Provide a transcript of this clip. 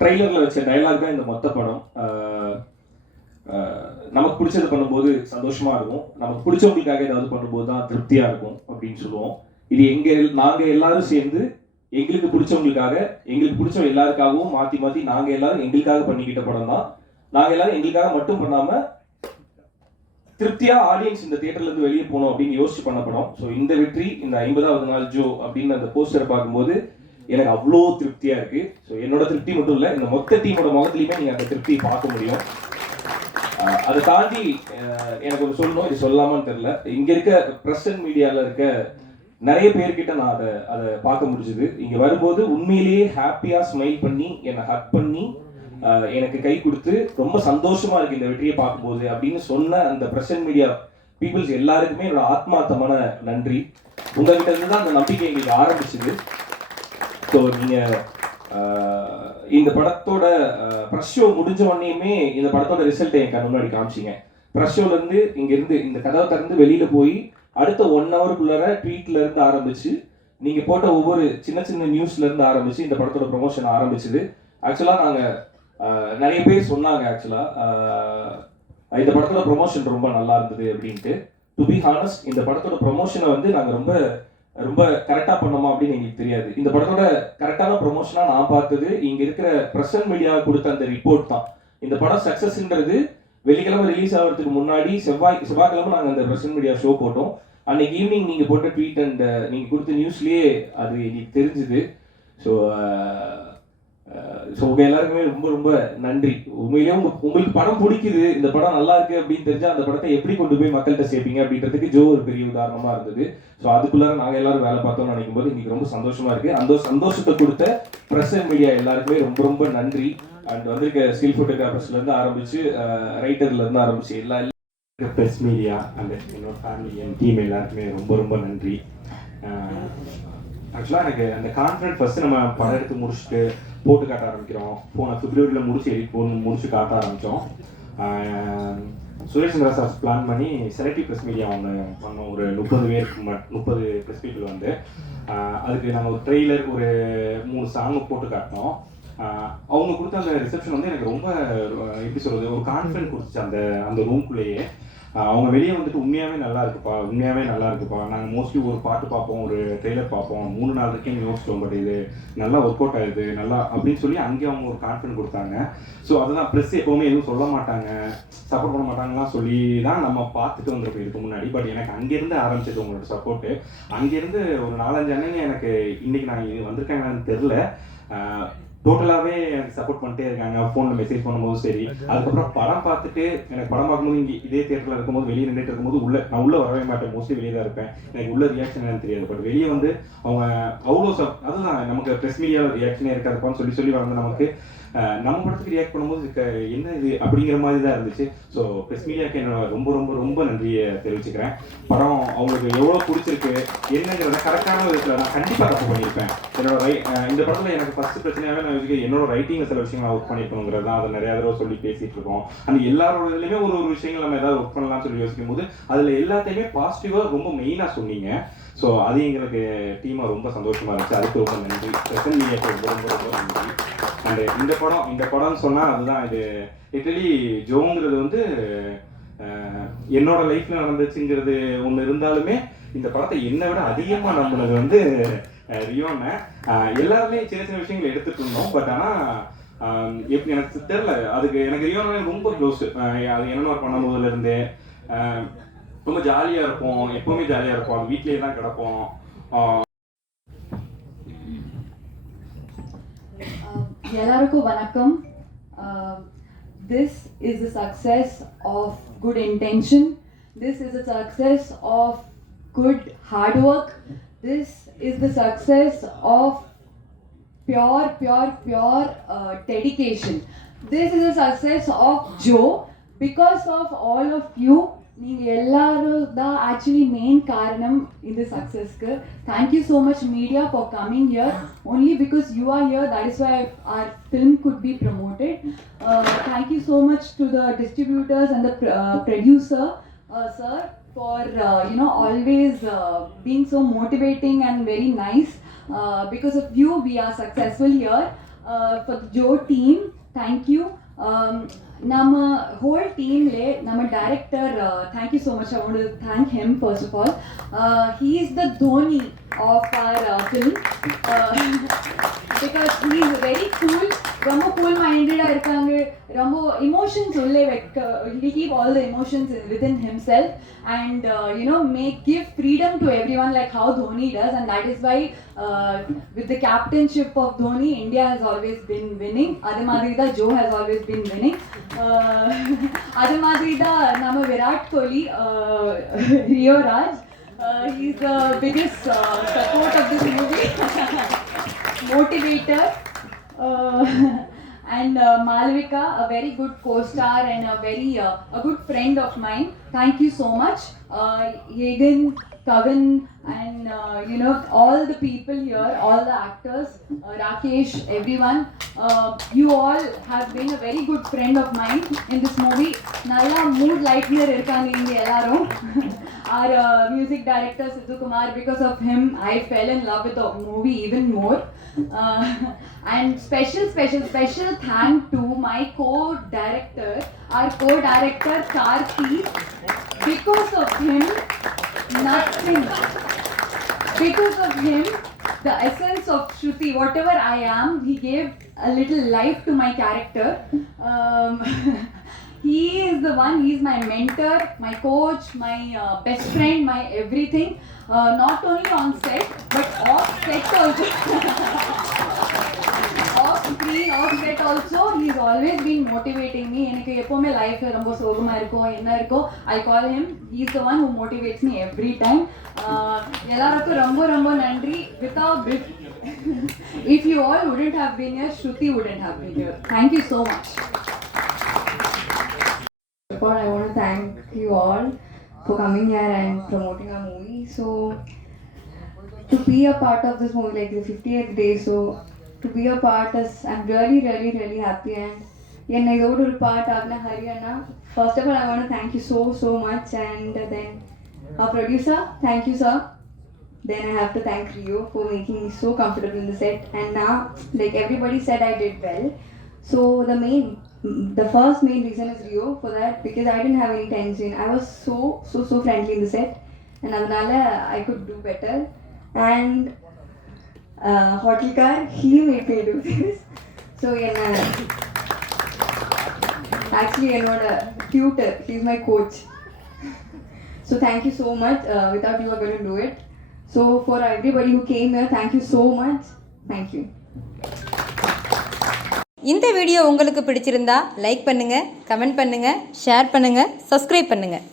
ட்ரெய்லரில் வச்ச டைலாக் தான் இந்த மொத்த படம். நமக்கு பிடிச்சது பண்ணும்போது சந்தோஷமாக இருக்கும். நமக்கு பிடிச்சவங்களுக்காக ஏதாவது பண்ணும்போது தான் திருப்தியாக இருக்கும் அப்படின்னு சொல்லுவோம். இது எங்கள் நாங்கள் எல்லாரும் சேர்ந்து எங்களுக்கு பிடிச்சவங்களுக்காக எங்களுக்கு பிடிச்ச எல்லாருக்காகவும் மாற்றி மாற்றி நாங்கள் எல்லாரும் எங்களுக்காக பண்ணிக்கிட்ட படம் தான். நாங்கள் எல்லாரும் எங்களுக்காக மட்டும் பண்ணாமல் திருப்தியாக ஆடியன்ஸ் இந்த தேட்டர்லேருந்து வெளியே போகணும் அப்படின்னு யோசிச்சு பண்ண படம். ஸோ இந்த வெற்றி இந்த ஐம்பதாவது நாள் ஜோ அப்படின்னு அந்த போஸ்டரை பார்க்கும்போது எனக்கு அவ்வளோ திருப்தியா இருக்கு. ஸோ என்னோட திருப்தி மட்டும் இல்லை இந்த மொத்த டீமோட முகத்துலையுமே நீங்க அந்த திருப்தியை பார்க்க முடியும். அதை தாண்டி எனக்கு ஒரு சொல்லணும் இது சொல்லாமான்னு தெரில இங்க இருக்க பிரஸ் அண்ட் இருக்க நிறைய பேர்கிட்ட நான் அதை அதை பார்க்க முடிஞ்சுது. இங்க வரும்போது உண்மையிலேயே ஹாப்பியா ஸ்மைல் பண்ணி என்னை ஹக் பண்ணி ஆஹ் எனக்கு கை கொடுத்து ரொம்ப சந்தோஷமா இருக்கு இந்த வெற்றியை பார்க்கும்போது அப்படின்னு சொன்ன அந்த பிரஸ் அண்ட் மீடியா பீப்புள்ஸ் எல்லாருக்குமே என்னோட ஆத்மார்த்தமான நன்றி. உங்ககிட்ட இருந்து தான் அந்த நம்பிக்கை எங்களுக்கு ஆரம்பிச்சது. ஸோ நீங்கள் இந்த படத்தோட ப்ரெஷ் ஷோ முடிஞ்ச உடனேயுமே இந்த படத்தோட ரிசல்ட்டை என் கண் முன்னாடி காமிச்சிங்க. ப்ரெஷ் ஷோலேருந்து இங்கேருந்து இந்த கதவை திறந்து வெளியில் போய் அடுத்த ஒன் ஹவருக்குள்ளார ட்வீட்லேருந்து ஆரம்பித்து நீங்கள் போட்ட ஒவ்வொரு சின்ன சின்ன நியூஸ்லேருந்து ஆரம்பித்து ஆரம்பிச்சு இந்த படத்தோட ப்ரொமோஷன் ஆரம்பிச்சது. ஆக்சுவலாக நாங்கள் நிறைய பேர் சொன்னாங்க ஆக்சுவலாக இந்த படத்தோட ப்ரொமோஷன் ரொம்ப நல்லா இருந்தது அப்படின்ட்டு. டு பி ஹானஸ்ட் இந்த படத்தோட ப்ரொமோஷனை வந்து நாங்கள் ரொம்ப ரொம்ப கரெக்டா பண்ணோமா அப்படின்னு எங்களுக்கு தெரியாது. இந்த படத்தோட கரெக்டான ப்ரொமோஷனா நான் பார்த்தது இங்க இருக்கிற பிரசன்ட் மீடியா கொடுத்த அந்த ரிப்போர்ட் தான். இந்த படம் சக்சஸ்ன்றது வெள்ளிக்கிழமை ரிலீஸ் ஆகிறதுக்கு முன்னாடி செவ்வாய் செவ்வாய்க்கிழமை நாங்கள் அந்த பிரசன்ட் மீடியா ஷோ போட்டோம். அன்னைக்கு ஈவினிங் நீங்க போட்ட ட்வீட் அண்ட் நீங்க கொடுத்த நியூஸ்லயே அது எங்களுக்கு தெரிஞ்சுது. ஸோ ஸோ உங்கள் எல்லாருக்குமே ரொம்ப ரொம்ப நன்றி. உண்மையிலேயே உங்க உங்களுக்கு படம் பிடிக்குது இந்த படம் நல்லா இருக்கு அப்படின்னு தெரிஞ்சா அந்த படத்தை எப்படி கொண்டு போய் மக்கள்கிட்ட சேர்ப்பீங்க அப்படின்றதுக்கு ஜோ ஒரு பெரிய உதாரணமா இருந்தது. ஸோ அதுக்குள்ளார நாங்கள் எல்லாரும் வேலை பார்த்தோம்னு நினைக்கும் போது இன்னைக்கு ரொம்ப சந்தோஷமா இருக்கு. அந்த சந்தோஷத்தை கொடுத்த பிரஸ் மீடியா எல்லாருக்குமே ரொம்ப ரொம்ப நன்றி. அண்ட் வந்திருக்க ஸ்டில் ஃபோட்டோகிராஃபர்ஸ்ல இருந்து ஆரம்பிச்சு ரைட்டர்ல இருந்து ஆரம்பிச்சு எல்லா ப்ரெஸ் மீடியா அண்ட் என்னோட ஃபேமிலி என் டீம் எல்லாருக்குமே ரொம்ப ரொம்ப நன்றி. ஆக்சுவலாக எனக்கு அந்த கான்ஃபிடன்ட் ஃபஸ்ட்டு நம்ம படம் எடுத்து முடிச்சுட்டு போட்டு காட்ட ஆரம்பிக்கிறோம். போன பிப்ரவரியில் முடிச்சு எடிட் போன முடிச்சு காட்ட ஆரம்பித்தோம் சுரேஷ் சந்திரா சார் பிளான் பண்ணி செலக்டிவ் ப்ரெஸ் மீடியா ஒன்று பண்ணோம். ஒரு முப்பது பேர் முப்பது ப்ரெஸ் பீப்புள் வந்து. Uh, அதுக்கு நாங்கள் ஒரு ட்ரெய்லர் ஒரு மூணு சாங் போட்டு காட்டினோம். Uh, அவங்க கொடுத்த அந்த ரிசப்ஷன் வந்து எனக்கு ரொம்ப எப்படி சொல்கிறது ஒரு கான்ஃபிடன்ட் கொடுத்துச்சு அந்த அந்த ரூம்குள்ளேயே அவங்க வெளியே வந்துட்டு உண்மையாகவே நல்லா இருக்குப்பா உண்மையாகவே நல்லா இருக்குப்பா. நாங்கள் மோஸ்ட்லி ஒரு பாட்டு பார்ப்போம் ஒரு ட்ரெய்லர் பார்ப்போம் மூணு நாள் இருக்கேன்னு யோசிச்சோம் பட் இது நல்லா ஒர்க் அவுட் ஆகுது நல்லா அப்படின்னு சொல்லி அங்கேயே அவங்க ஒரு கான்ஃபிடன்ட் கொடுத்தாங்க. ஸோ அதுதான் ப்ரெஸ் எப்பவுமே எதுவும் சொல்ல மாட்டாங்க சப்போர்ட் பண்ண மாட்டாங்கலாம் சொல்லி தான் நம்ம பார்த்துட்டு வந்திருப்போம் இதுக்கு முன்னாடி. பட் எனக்கு அங்கேருந்து ஆரம்பிச்சது உங்களோட சப்போர்ட்டு அங்கேருந்து ஒரு நாலஞ்சு அண்ணங்க எனக்கு இன்னைக்கு நான் இது வந்திருக்காங்கன்னு தெரில டோட்டலாகவே எனக்கு சப்போர்ட் பண்ணிட்டே இருக்காங்க. ஃபோனில் மெசேஜ் பண்ணும்போது சரி. அதுக்கப்புறம் படம் பார்த்துட்டு எனக்கு படம் பார்க்கும்போது இங்கே இதே தேட்டரில் இருக்கும்போது வெளியே நின்றுட்டு இருக்கும்போது உள்ள நான் உள்ளே வரவே மாட்டேன். மோஸ்ட்லி வெளியே தான் இருப்பேன். எனக்கு உள்ள ரியாக்ஷன் என்னன்னு தெரியாது. பட் வெளியே வந்து அவங்க அவ்வளோ சப் அதுதான் நமக்கு ப்ரெஸ் மீடியாவில் ரியாக்ஷனே இருக்காதுப்பான்னு சொல்லி சொல்லி வந்து நமக்கு நம்ம படத்துக்கு ரியாக்ட் பண்ணும்போது என்ன இது அப்படிங்கிற மாதிரி தான் இருந்துச்சு. ஸோ ப்ரெஸ் மீடியாவுக்கு என்னோட ரொம்ப ரொம்ப ரொம்ப நன்றியை தெரிவிச்சுக்கிறேன். படம் அவங்களுக்கு எவ்வளோ பிடிச்சிருக்கு என்னங்கிறத கரெக்டான விதத்தில் நான் கண்டிப்பாக தப்பு பண்ணியிருப்பேன். என்னோட இந்த படத்தில் எனக்கு ஃபஸ்ட்டு பிரச்சனையாகவே நான் என்னோட ரைட்டிங் சில விஷயங்கள் ஒர்க் பண்ணியிருக்கணுங்கிறது தான். அதை நிறைய தடவை சொல்லி பேசிட்டு இருக்கோம். அந்த எல்லாரோட இதுலையுமே ஒரு ஒரு விஷயங்கள் நம்ம ஏதாவது ஒர்க் பண்ணலாம்னு சொல்லி யோசிக்கும் போது அதில் எல்லாத்தையுமே பாசிட்டிவாக ரொம்ப மெயினாக சொன்னீங்க. ஸோ அது எங்களுக்கு டீமாக ரொம்ப சந்தோஷமா இருந்துச்சு. அதுக்கு ரொம்ப நன்றி. பிரசன் ரொம்ப ரொம்ப ரொம்ப நன்றி. அண்ட் இந்த படம் இந்த படம்னு சொன்னால் அதுதான் இது லிட்டலி ஜோங்கிறது வந்து என்னோட லைஃப்ல நடந்துச்சுங்கிறது ஒன்று இருந்தாலுமே இந்த படத்தை என்னை விட அதிகமாக நம்பினது வந்து ரியோனை எல்லாருமே சின்ன சின்ன விஷயங்கள் எடுத்துட்டு இருந்தோம். பட் ஆனால் எப்படி எனக்கு தெரில அதுக்கு எனக்கு ரியோனா ரொம்ப க்ளோஸ் அது என்னென்ன பண்ணும் போதுல இருந்து. ரொம்ப ஜாலியாக இருப்போம். எப்பவுமே ஜாலியாக இருப்போம். வீட்லேயே தான் கிடப்போம். எல்லாருக்கும் வணக்கம். This is the success of good intention this is the success of good hard work This is the success of pure, pure, pure uh, dedication. This is a success of Joe because of all of you. நீங்க எல்லாரும் தான் actually main காரணம் இந்த சக்ஸஸ்க்கு thank you so much media for coming here only because you are here that is why our film could be promoted thank you so much to the distributors and the producer sir for uh, you know always uh, being so motivating and very nice. Uh, because of you we are successful here. Uh, for your team thank you. Um, ನಮ್ಮ whole ಟೀಮ್ಲೆ ನಮ್ಮ director thank you so much I want thank him first of all he is the Dhoni of our film because he is very ரொம்ப cool மைண்டடாக இருக்காங்க ரொம்ப emotions உள்ளே வைக்க he keep all the emotions within himself and you know make give freedom to every one like how Dhoni does and that is why with the captainship of Dhoni India has always been winning அது மாதிரி தான் Joe has always been winning அது மாதிரி தான் நம்ம Virat Kohli Rio Raj Uh, he's the biggest uh, support of this movie, motivator, uh, and uh, Malvika, a very good co-star and a very uh, a good friend of mine. Thank you so much, uh, Yagan, Kavan, and uh, you know all the people here, all the actors, uh, Rakesh, everyone. Uh, you all have been a very good friend of mine in this movie. Nalla mood light irkange. Our uh, music director Sidhu Kumar, because of him, I fell in love with the movie even more. Uh, and special, special, special thank to my co-director, our co-director Karthi because of him nothing. Because of him the essence of Shruti whatever I am he gave a little life to my character. Um, he is the one he's my mentor my coach my uh, best friend my everything. Uh, not only on set but off set also screen off set also he's always been motivating me எனக்கு எப்பவுமே life ரொம்ப சோகமா இருக்கும் என்ன இருக்கோ I call him he's the one who motivates me every time uh, எல்லாருக்கும் ரொம்ப ரொம்ப நன்றி without if you all wouldn't have been here shruti wouldn't have been here thank you so much of all, I want to thank you all for coming here and promoting our movie. So, to be a part of this movie, like the 50th day, so to be a part is, I'm really, really, really happy. And என்னை இதோட ஒரு part ஆகின Hari Anna first of all, I want to thank you so, so much. And then our producer, thank you, sir. Then I have to thank Rio for making me so comfortable in the set. And now, like everybody said, I did well. So the main, the first main reason is Rio for that because I didn't have any tension. I was so so so friendly in the set, and அதனால I could do better. And ஹாட்டில்கார் he made me do so என்ன actually என்னோட tutor he's my coach so thank you so much without you are going to it so for everybody who came thank you so much thank you இந்த video உங்களுக்கு பிடிச்சிருந்தா like பண்ணுங்கள் comment பண்ணுங்கள் share பண்ணுங்கள் subscribe பண்ணுங்கள்